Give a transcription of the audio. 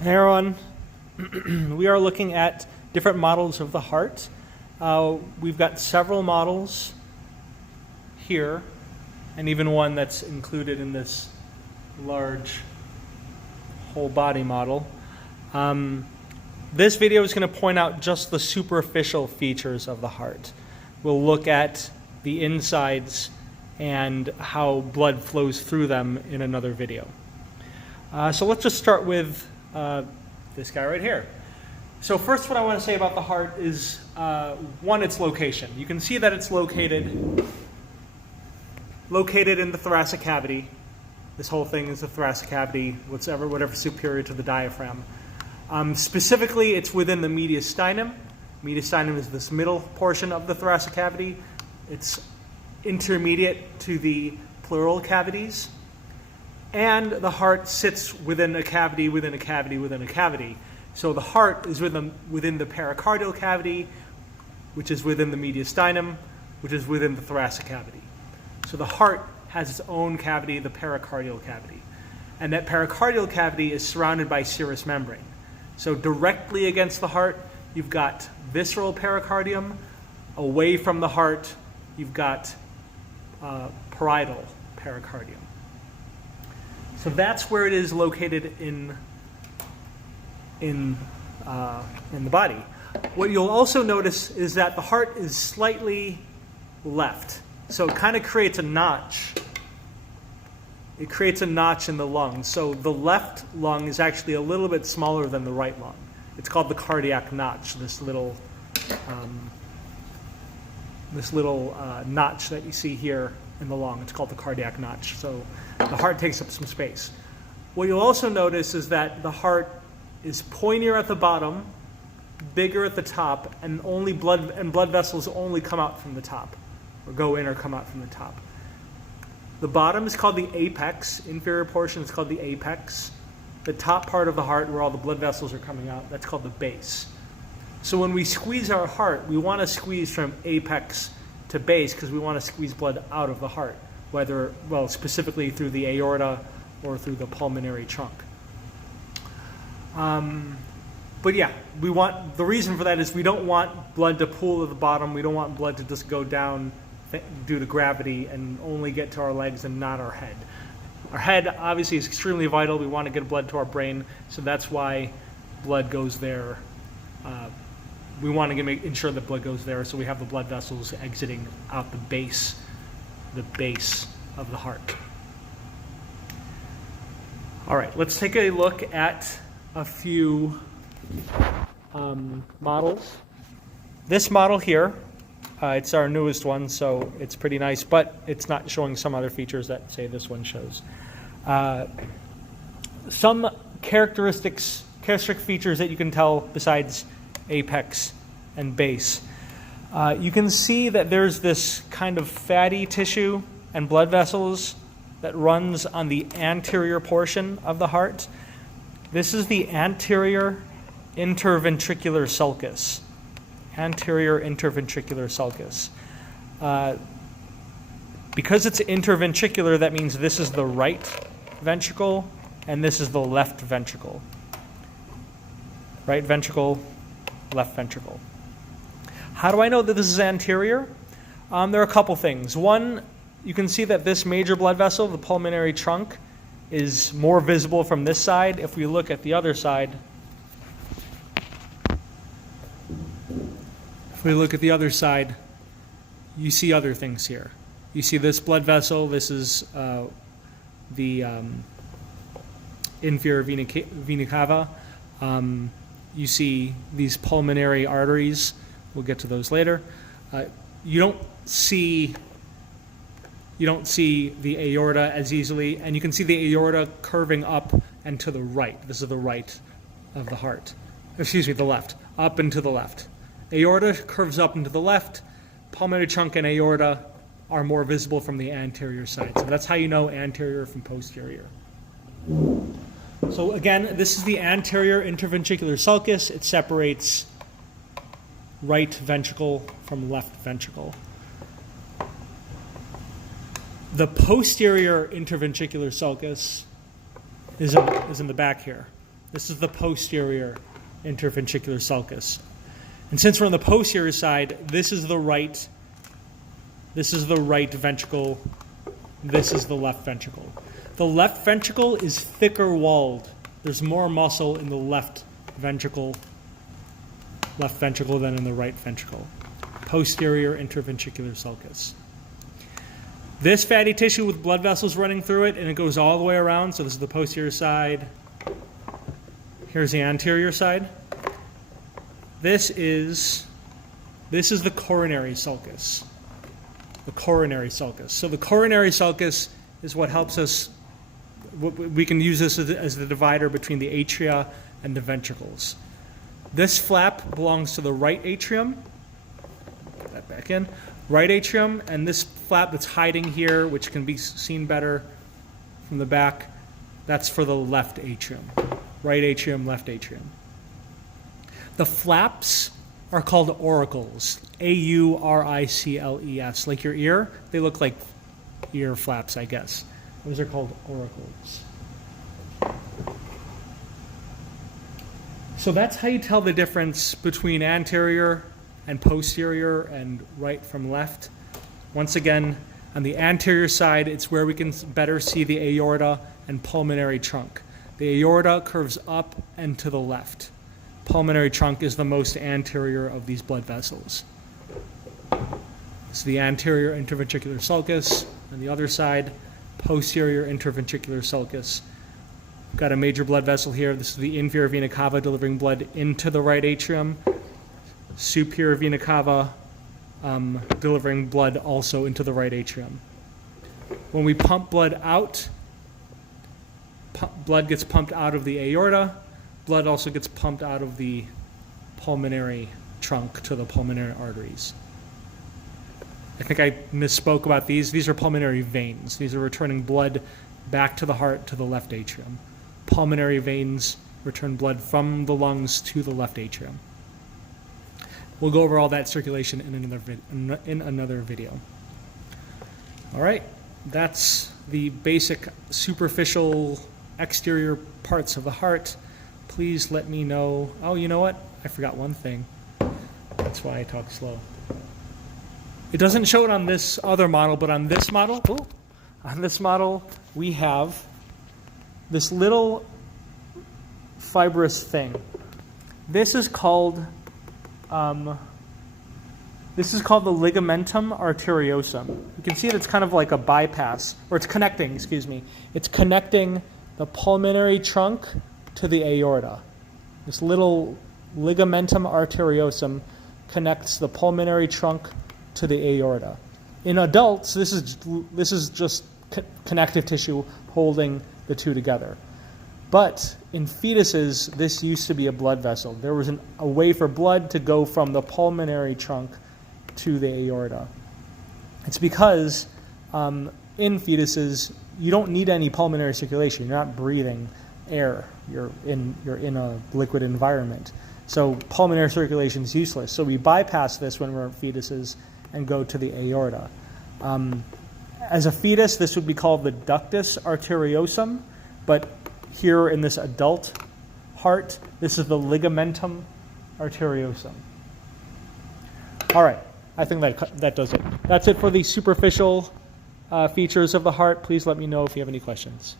Hey everyone, we are looking at different models of the heart. We've got several models here, and even one that's included in this large whole body model. This video is going to point out just the superficial features of the heart. We'll look at the insides and how blood flows through them in another video. So let's just start with this guy right here. So first, what I want to say about the heart is, one, its location. You can see that it's located in the thoracic cavity. This whole thing is the thoracic cavity, whatever superior to the diaphragm. Specifically, it's within the mediastinum. Mediastinum is this middle portion of the thoracic cavity. It's intermediate to the pleural cavities. And the heart sits within a cavity, within a cavity, within a cavity. So the heart is within the pericardial cavity, which is within the mediastinum, which is within the thoracic cavity. So the heart has its own cavity, the pericardial cavity. And that pericardial cavity is surrounded by serous membrane. So directly against the heart, you've got visceral pericardium. Away from the heart, you've got parietal pericardium. So that's where it is located in the body. What you'll also notice is that the heart is slightly left. So it kind of creates a notch. It creates a notch in the lung. So the left lung is actually a little bit smaller than the right lung. It's called the cardiac notch, this little notch that you see here in the lung. It's called the cardiac notch. So the heart takes up some space. What you'll also notice is that the heart is pointier at the bottom, bigger at the top, and blood vessels only come out from the top, or go in or come out from the top. The bottom is called the apex. Inferior portion is called the apex. The top part of the heart, where all the blood vessels are coming out, that's called the base. So when we squeeze our heart, we want to squeeze from apex to base because we want to squeeze blood out of the heart, specifically through the aorta or through the pulmonary trunk. But yeah, the reason for that is we don't want blood to pool at the bottom. We don't want blood to just go down due to gravity and only get to our legs and not our head. Our head obviously is extremely vital. We want to get blood to our brain, so that's why blood goes there. We want to ensure that blood goes there, so we have the blood vessels exiting out the base of the heart. All right, let's take a look at a few models. This model here, it's our newest one, so it's pretty nice, but it's not showing some other features that, say, this one shows. Some characteristic features that you can tell besides apex and base. You can see that there's this kind of fatty tissue and blood vessels that runs on the anterior portion of the heart. This is the anterior interventricular sulcus. Anterior interventricular sulcus. Because it's interventricular, that means this is the right ventricle and this is the left ventricle. Right ventricle, left ventricle. How do I know that this is anterior? There are a couple things. One, you can see that this major blood vessel, the pulmonary trunk, is more visible from this side. If we look at the other side, you see other things here. You see this blood vessel. This is the inferior vena cava. You see these pulmonary arteries. We'll get to those later. You don't see the aorta as easily, and you can see the aorta curving up and to the right. This is the right of the heart. The left. Up and to the left. Aorta curves up and to the left. Pulmonary trunk and aorta are more visible from the anterior side. So that's how you know anterior from posterior. So again, this is the anterior interventricular sulcus. It separates right ventricle from left ventricle. The posterior interventricular sulcus is in the back here. This is the posterior interventricular sulcus. And since we're on the posterior side, this is the right ventricle, this is the left ventricle. The left ventricle is thicker walled. There's more muscle in the left ventricle than in the right ventricle. Posterior interventricular sulcus. This fatty tissue with blood vessels running through it, and it goes all the way around. So this is the posterior side. Here's the anterior side. This is the coronary sulcus. The coronary sulcus. So the coronary sulcus is what helps us. We can use this as the divider between the atria and the ventricles. This flap belongs to the right atrium. Put that back in. Right atrium, and this flap that's hiding here, which can be seen better from the back, that's for the left atrium. Right atrium, left atrium. The flaps are called auricles. A-U-R-I-C-L-E-S. Like your ear, they look like ear flaps, I guess. Those are called auricles. So that's how you tell the difference between anterior and posterior and right from left. Once again, on the anterior side, it's where we can better see the aorta and pulmonary trunk. The aorta curves up and to the left. Pulmonary trunk is the most anterior of these blood vessels. It's the anterior interventricular sulcus. On the other side, posterior interventricular sulcus. We've got a major blood vessel here. This is the inferior vena cava delivering blood into the right atrium. Superior vena cava delivering blood also into the right atrium. When we pump blood out, blood gets pumped out of the aorta. Blood also gets pumped out of the pulmonary trunk to the pulmonary arteries. I think I misspoke about these. These are pulmonary veins. These are returning blood back to the heart to the left atrium. Pulmonary veins return blood from the lungs to the left atrium. We'll go over all that circulation in another video. All right, that's the basic superficial exterior parts of the heart. Please let me know. Oh, you know what? I forgot one thing. That's why I talk slow. It doesn't show it on this other model, but on this model, we have this little fibrous thing. This is called the ligamentum arteriosum. You can see that it's kind of like a bypass, or it's connecting, excuse me. It's connecting the pulmonary trunk to the aorta. This little ligamentum arteriosum connects the pulmonary trunk to the aorta. In adults, this is just connective tissue holding the two together. But in fetuses, this used to be a blood vessel. There was a way for blood to go from the pulmonary trunk to the aorta. It's because in fetuses, you don't need any pulmonary circulation. You're not breathing air. You're in a liquid environment. So pulmonary circulation is useless. So we bypass this when we're in fetuses and go to the aorta. As a fetus, this would be called the ductus arteriosum, but here in this adult heart, this is the ligamentum arteriosum. All right, I think that does it. That's it for the superficial features of the heart. Please let me know if you have any questions.